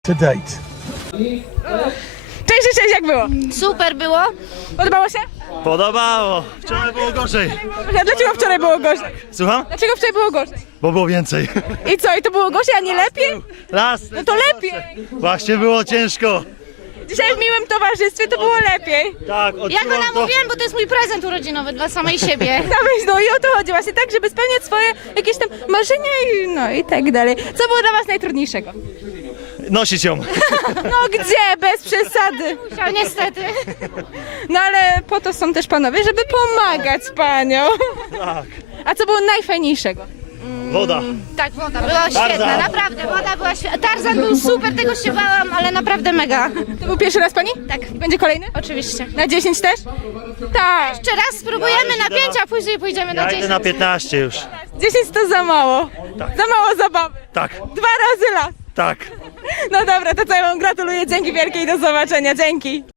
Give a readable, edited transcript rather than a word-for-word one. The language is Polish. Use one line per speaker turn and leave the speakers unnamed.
to date.
Cześć, jak było?
Super było.
Podobało się?
Podobało. Wczoraj było gorzej.
A dlaczego wczoraj było gorzej?
Słucham?
Dlaczego wczoraj było gorzej?
Bo było więcej.
I co, i to było gorzej, a nie lepiej?
Raz.
No to lepiej.
Właśnie było ciężko.
Dzisiaj w miłym towarzystwie to było lepiej.
Tak,
Ja go
odczułam to.
namówiłem, bo to jest mój prezent urodzinowy dla samej siebie.
No i o to chodzi właśnie tak, żeby spełniać swoje jakieś tam marzenia i tak dalej. Co było dla was najtrudniejszego?
Nosić ją.
No gdzie? Bez przesady.
Musiał niestety.
No ale po to są też panowie, żeby pomagać paniom.
Tak.
A co było najfajniejszego?
Woda.
Tak, woda była świetna, naprawdę, woda była świetna. Tarzan był super, tego się bałam, ale naprawdę mega.
To był pierwszy raz pani?
Tak.
Będzie kolejny?
Oczywiście.
Na 10 też? Tak.
Jeszcze raz spróbujemy na 5, a później pójdziemy na
Ja
10.
idę na 15 już.
10 to za mało. Za mało zabawy.
Tak,
2 razy las.
tak.
No dobra, to co ja wam gratuluję. Dzięki wielkie i do zobaczenia. Dzięki.